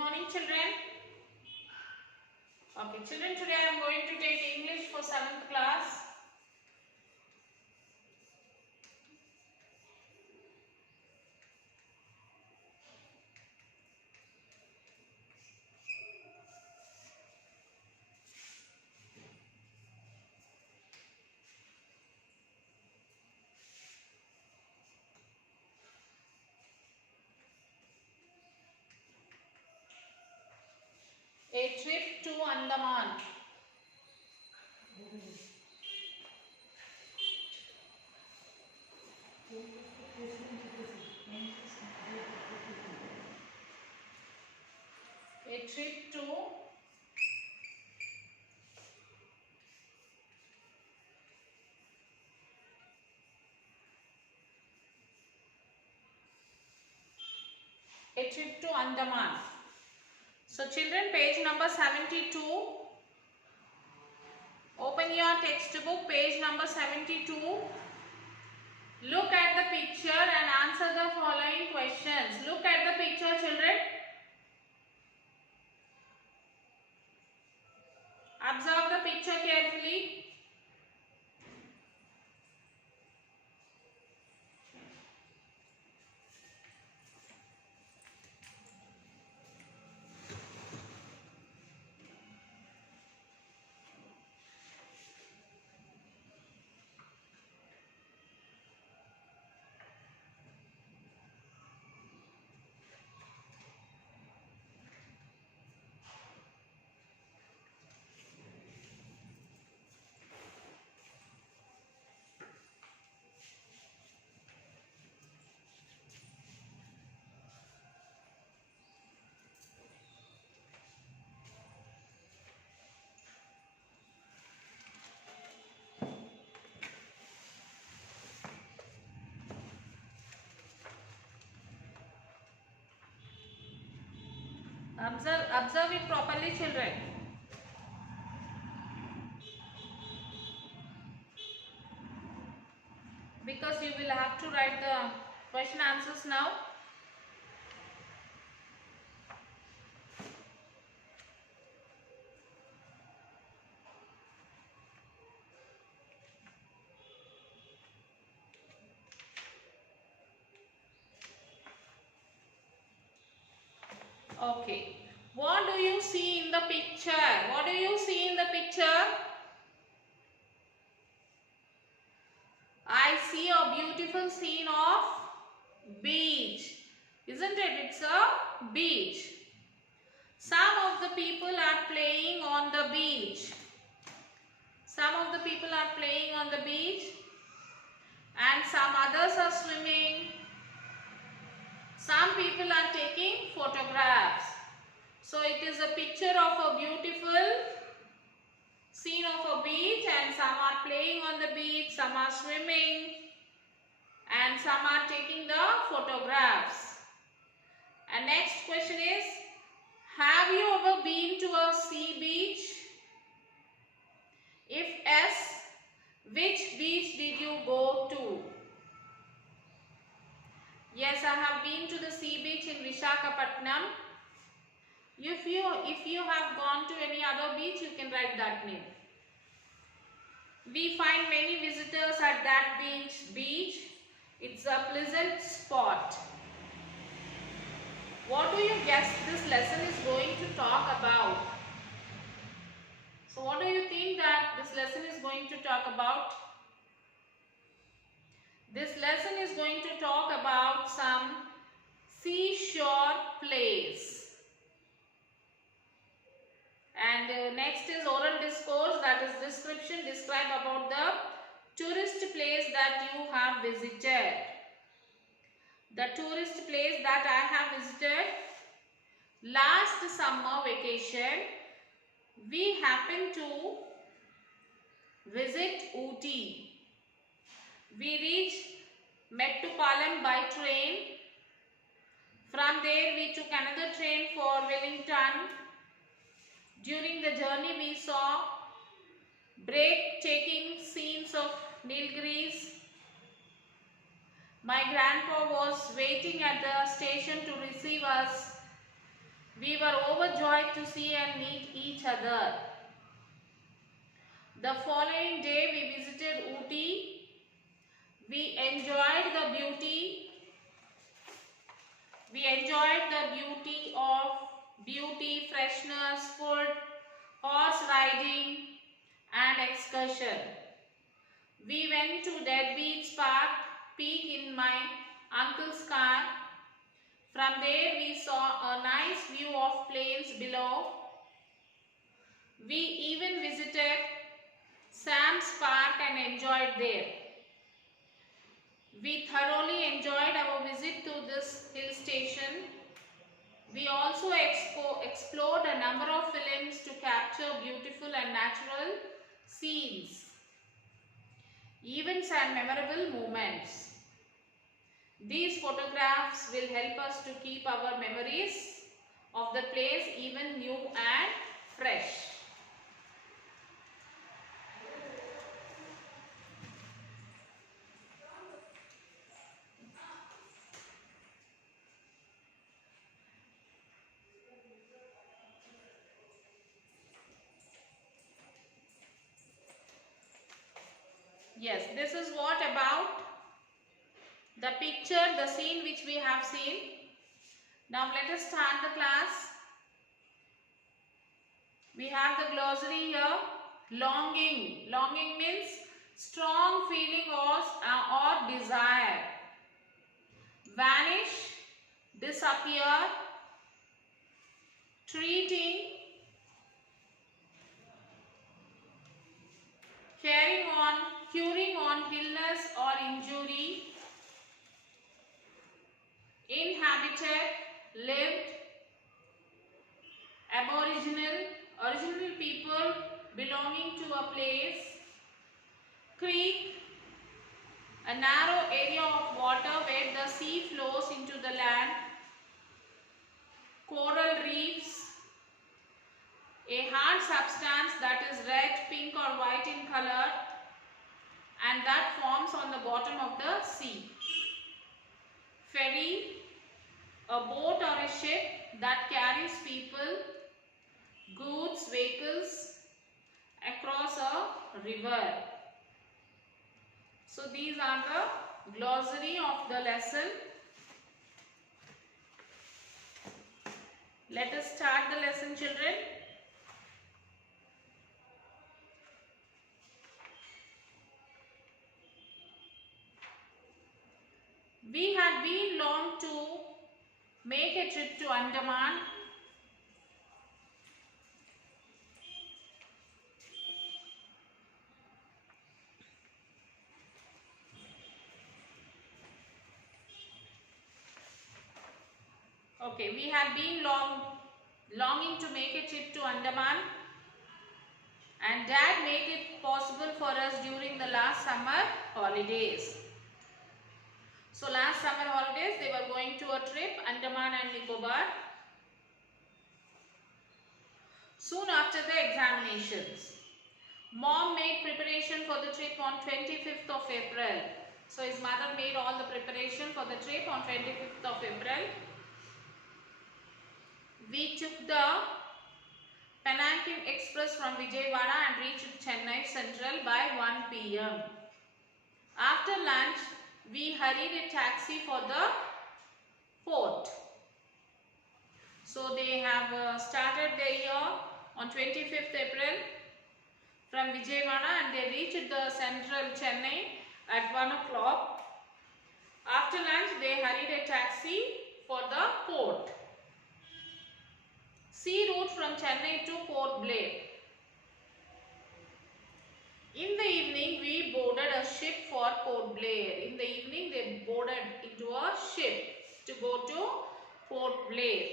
morning, children. Okay, children, today I am going to take English for 7th class. A trip to Andaman. A trip to Andaman. So children, page number 72. Open your textbook, page number 72. Look at the picture and answer the following questions. Look at the picture, children. Observe the picture carefully. Observe it properly, children. Because you will have to write the question answers now. Okay. What do you see in the picture? What do you see in the picture? I see a beautiful scene of beach. Isn't it? It's a beach. Some of the people are playing on the beach. Some of the people are playing on the beach and some others are swimming. Some people are taking photographs. So it is a picture of a beautiful scene of a beach, and some are playing on the beach, some are swimming, and some are taking the photographs. And next question is, have you ever been to a sea beach? If yes, which beach did you go to? Yes, I have been to the sea beach in Visakhapatnam. If you have gone to any other beach, you can write that name. We find many visitors at that beach. It's a pleasant spot. What do you guess this lesson is going to talk about? So what do you think that this lesson is going to talk about? This lesson is going to talk about some seashore plays. And next is oral discourse, that is description. Describe about the tourist place that you have visited. The tourist place that I have visited last summer vacation, we happened to visit Ooty. We reached Mettupalayam by train. From there we took another train for Wellington. During the journey we saw breathtaking scenes of Nilgiris. My grandpa was waiting at the station to receive us. We were overjoyed to see and meet each other. The following day we visited Ooty. We enjoyed the beauty. Of beauty, freshness, food, horse riding and excursion. We went to Deadbeats Park, peek in my uncle's car. From there we saw a nice view of plains below. We even visited Sam's Park and enjoyed there. We thoroughly enjoyed our visit to this hill station. We also explored a number of films to capture beautiful and natural scenes, events and memorable moments. These photographs will help us to keep our memories of the place even new and fresh. Yes, this is what about the picture, the scene which we have seen. Now let us start the class. We have the glossary here. Longing. Longing means strong feeling or desire. Vanish, disappear. Treating, curing on illness or injury. Inhabited, lived. Aboriginal, original people belonging to a place. Creek, a narrow area of water where the sea flows into the land. Coral reefs, a hard substance that is red, pink or white in color and that forms on the bottom of the sea. Ferry, a boat or a ship that carries people, goods, vehicles across a river. So these are the glossary of the lesson. Let us start the lesson, children. We had been long to make a trip to Andaman. Okay, we had been longing to make a trip to Andaman, and Dad made it possible for us during the last summer holidays. So last summer holidays they were going to a trip, Andaman and Nicobar. Soon after the examinations, Mom made preparation for the trip on 25th of April. So his mother made all the preparation for the trip on 25th of April. We took the Panakin Express from Vijayawada and reached Chennai Central by 1 p.m. After lunch, we hurried a taxi for the port. So they have started their year on 25th April from Vijayawada and they reached the central Chennai at 1 o'clock. After lunch, they hurried a taxi for the port. Sea route from Chennai to Port Blair. In the evening, we boarded a ship for Port Blair. In the evening, they boarded into a ship to go to Port Blair,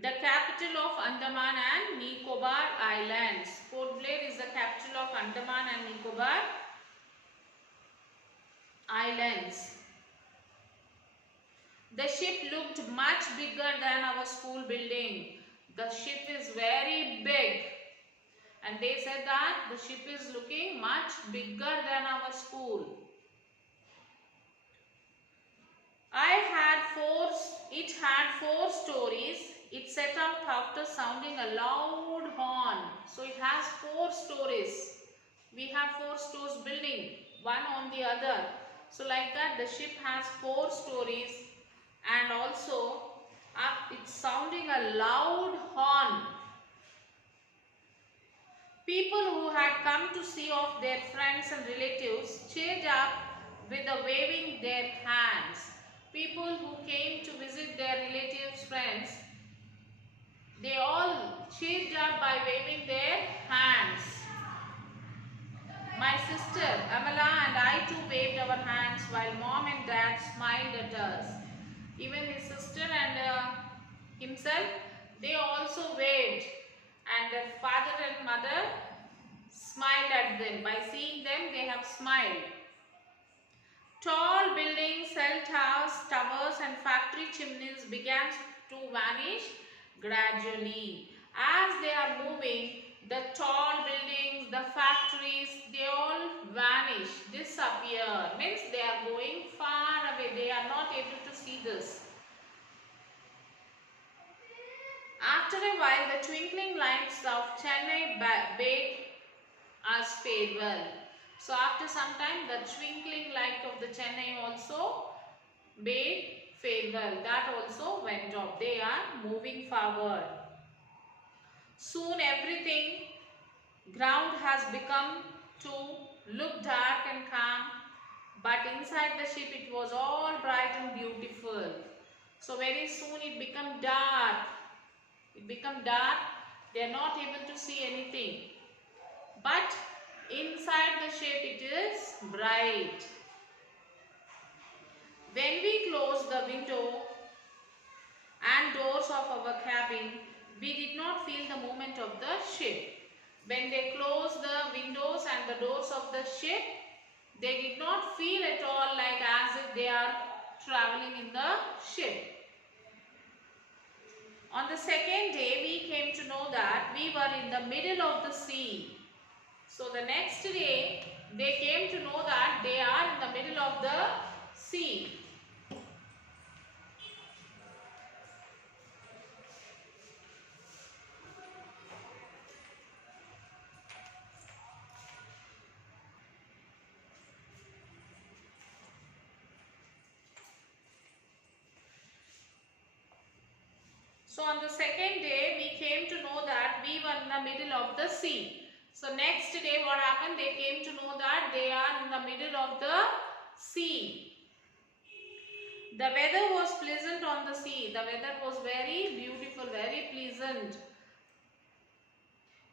the capital of Andaman and Nicobar Islands. Port Blair is the capital of Andaman and Nicobar Islands. The ship looked much bigger than our school building. The ship is very big. And they said that the ship is looking much bigger than our school. It had four stories. it set out after sounding a loud horn. So it has 4 stories. We have 4 stores building, one on the other. So like that the ship has 4 stories, and also it's sounding a loud horn. People who had come to see off their friends and relatives cheered up with a waving their hands. People who came to visit their relatives, friends, they all cheered up by waving their hands. My sister Amala and I too waved our hands while mom and dad smiled at us. Even his sister and himself, they also waved, and their father and mother smiled at them. By seeing them, they have smiled. Tall buildings, cell towers and factory chimneys began to vanish gradually. As they are moving, the tall buildings, the factories, they all vanish, disappear. Means they are going far away. They are not able to see this. After a while, the twinkling lights of Chennai bade us farewell. So after some time, the twinkling light of the Chennai also bade farewell. That also went off. They are moving forward. Soon everything ground has become to look dark and calm, but inside the ship it was all bright and beautiful. So very soon it became dark. It became dark. They are not able to see anything. But inside the ship it is bright. When we closed the window and doors of our cabin, we did not feel the movement of the ship. When they closed the windows and the doors of the ship, they did not feel at all like as if they are traveling in the ship. On the second day, we came to know that we were in the middle of the sea. So the next day, they came to know that they are in the middle of the sea. So on the second day, we came to know that we were in the middle of the sea. So next day what happened? They came to know that they are in the middle of the sea. The weather was pleasant on the sea. The weather was very beautiful, very pleasant.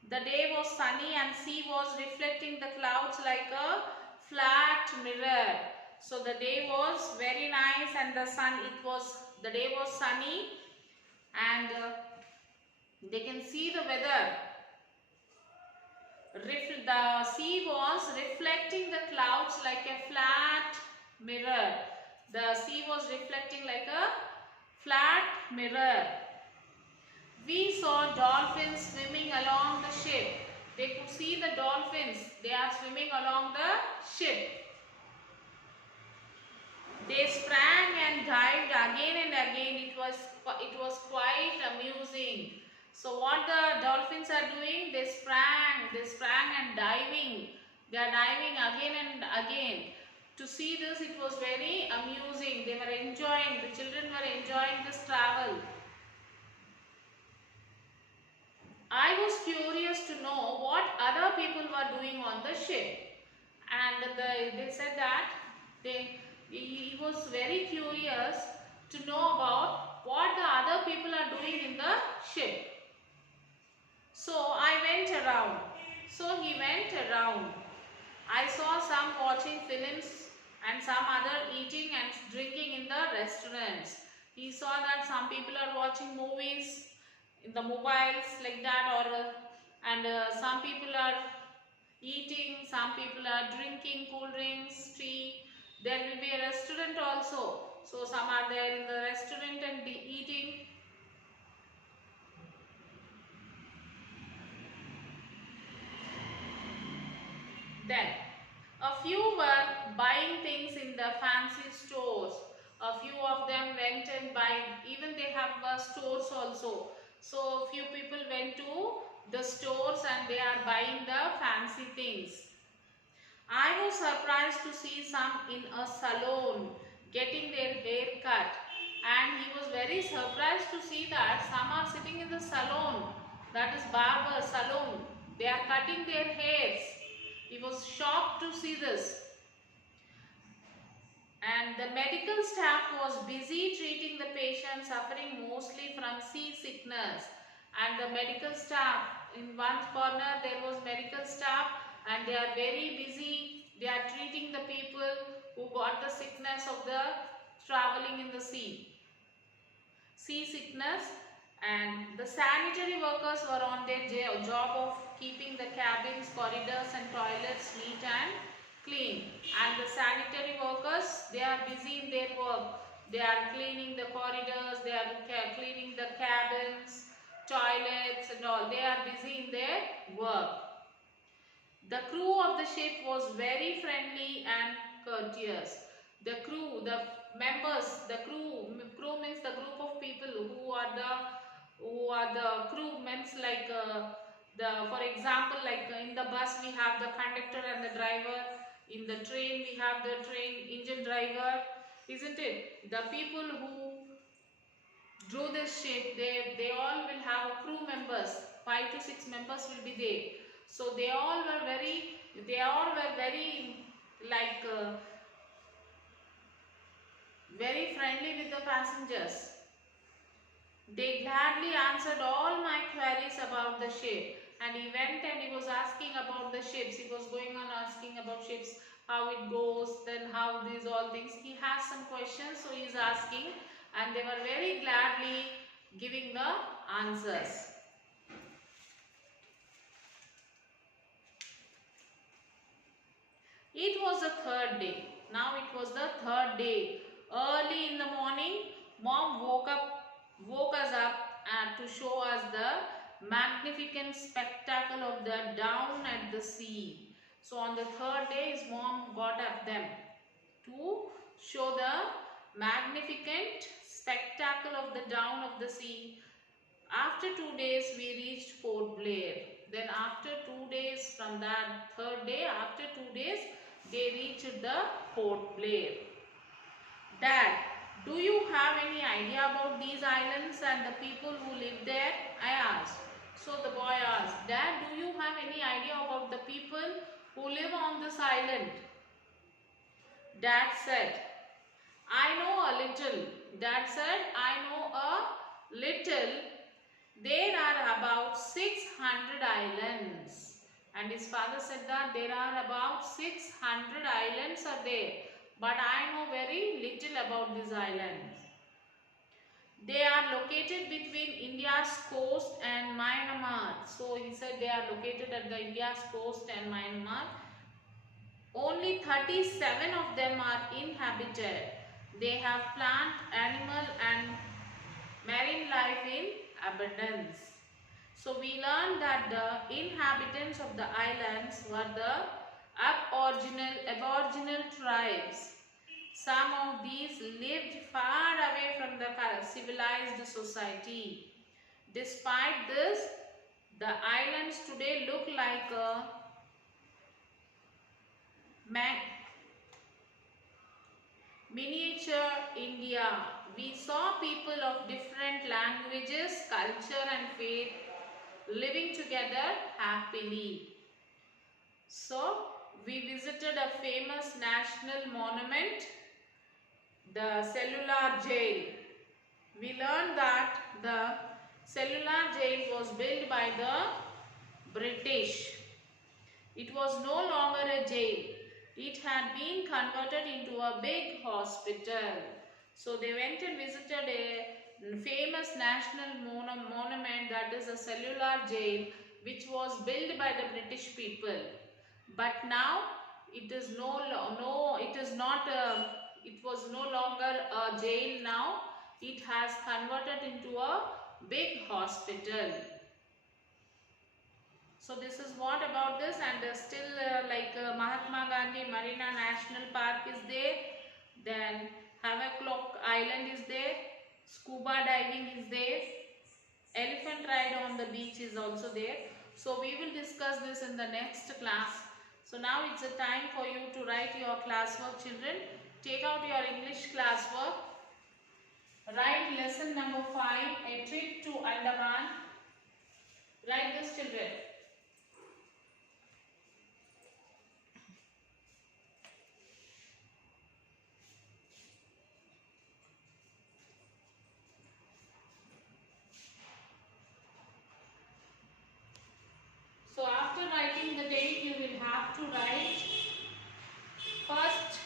The day was sunny and sea was reflecting the clouds like a flat mirror. So the day was very nice, and the day was sunny, and they can see the weather. The sea was reflecting the clouds like a flat mirror. The sea was reflecting like a flat mirror. We saw dolphins swimming along the ship. They could see the dolphins. They are swimming along the ship. They sprang and dived again and again. It was quite amusing. So what the dolphins are doing? They sprang and diving. They are diving again and again. To see this, it was very amusing. They were enjoying. The children were enjoying this travel. I was curious to know what other people were doing on the ship, and they said that he was very curious to know about what the other people are doing in the ship. So I went around. So he went around. I saw some watching films and some other eating and drinking in the restaurants. He saw that some people are watching movies in the mobiles like that, and some people are eating, some people are drinking cool drinks, tea. There will be a restaurant also. So some are there in the restaurant and eating. Then a few were buying things in the fancy stores. A few of them went and buy. Even they have stores also. also. So few people went to the stores and they are buying the fancy things. I was surprised to see some in a salon getting their hair cut, and he was very surprised to see that some are sitting in the salon, that is barber salon. They are cutting their hairs. He was shocked to see this. And the medical staff was busy treating the patient suffering mostly from seasickness. And the medical staff, in one corner there was medical staff, and they are very busy. They are treating the people who got the sickness of the traveling in the seasickness. And the sanitary workers were on their job of keeping the cabins, corridors and toilets neat and clean. And the sanitary workers, they are busy in their work. They are cleaning the corridors, they are cleaning the cabins, toilets and all. They are busy in their work. The crew of the ship was very friendly and courteous. The crew, the members, the crew means the group of people who are the crew means like for example, like in the bus we have the conductor and the driver. In the train we have the train engine driver, isn't it? The people who drew this ship, they all will have crew members. 5 to 6 members will be there. So they all were very like very friendly with the passengers. They gladly answered all my queries about the ship. And he went and he was asking about the ships. He was going on asking about ships, how it goes, then how these all things. He has some questions, so he is asking, and they were very gladly giving the answers. It was the third day. Now it was the third day. Early in the morning, Mom woke us up to show us the magnificent spectacle of the down at the sea. So on the third day, his mom got up them to show the magnificent spectacle of the down of the sea. After 2 days, we reached Port Blair. Then after 2 days from that third day, after 2 days, they reached the Port Blair. Dad, do you have any idea about these islands and the people who live there? I asked. So the boy asked, Dad, do you have any idea about the people who live on this island? Dad said, I know a little. Dad said, I know a little. There are about 600 islands. And his father said that there are about 600 islands are there. But I know very little about these islands. They are located between India's coast and Myanmar. So he said they are located at the India's coast and Myanmar. Only 37 of them are inhabited. They have plant, animal and marine life in abundance. So we learned that the inhabitants of the islands were the aboriginal tribes. Some of these lived far away from the civilized society. Despite this, the islands today look like a miniature India. We saw people of different languages, culture and faith living together happily. So, we visited a famous national monument, the Cellular Jail. We learned that the Cellular Jail was built by the British. It was no longer a jail. It had been converted into a big hospital. So they went and visited a famous national monument, that is a Cellular Jail, which was built by the British people. But now it is it was no longer a jail now. It has converted into a big hospital. So this is what about this, and still Mahatma Gandhi Marina National Park is there, then Havelock Island is there, scuba diving is there. elephant ride on the beach is also there. So we will discuss this in the next class. So now it's the time for you to write your classwork, children. Take out your English classwork. Write lesson number 5, a trip to Andaman. Write this, children. So after writing the date, you will have to write first.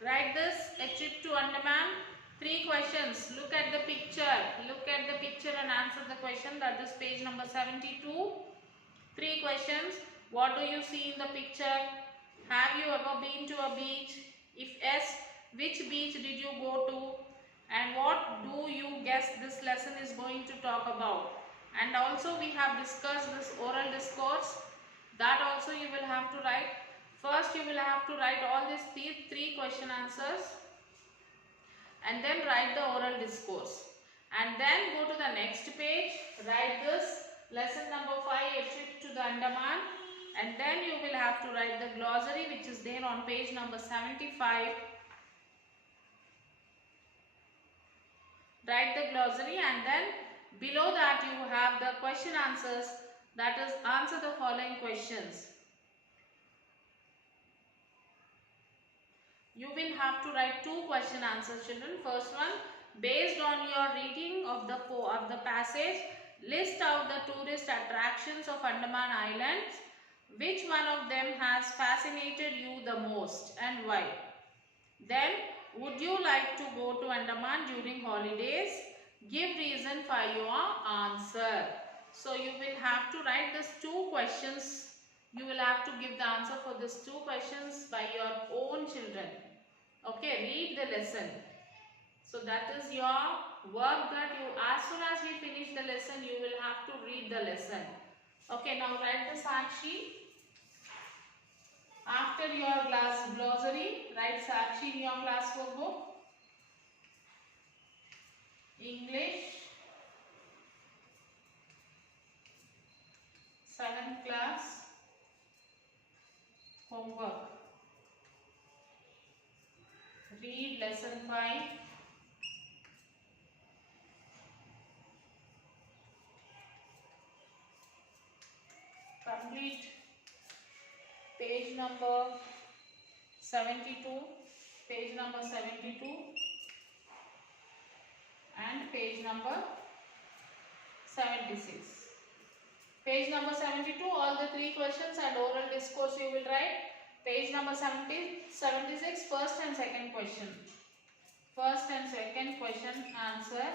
Write this, a trip to Andaman. 3 questions. Look at the picture. Look at the picture and answer the question. That is page number 72. 3 questions. What do you see in the picture? Have you ever been to a beach? If yes, which beach did you go to? And what do you guess this lesson is going to talk about? And also we have discussed this oral discourse. That also you will have to write. First you will have to write all these 3 question answers. And then write the oral discourse. And then go to the next page. Write this. Lesson number 5, a trip to the Andaman. And then you will have to write the glossary which is there on page number 75. Write the glossary and then below that you have the question answers, that is answer the following questions. You will have to write 2 question answers, children. First one, based on your reading of the passage, list out the tourist attractions of Andaman Islands. Which one of them has fascinated you the most and why? Then, would you like to go to Andaman during holidays? Give reason for your answer. So, you will have to write these 2 questions. You will have to give the answer for these 2 questions by your own children. Okay, read the lesson. So, that is your work that you, as soon as we finish the lesson, you will have to read the lesson. Okay, now write the Sakshi. After your class glossary, write Sakshi in your classwork book. English, 7th class, homework. Read lesson 5. Complete page number 72, page number 72 and page number 76. Page number 72, all the 3 questions and oral discourse you will write. Page number 76, first and second question. First and second question answer.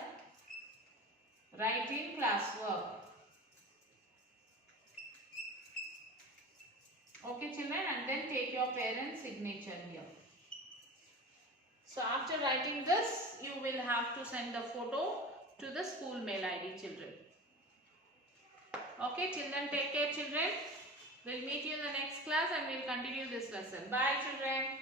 Write in classwork. Okay, children, and then take your parent's signature here. So after writing this, you will have to send the photo to the school mail ID, children. Okay, children, take care, children. We'll meet you in the next class and we'll continue this lesson. Bye, children.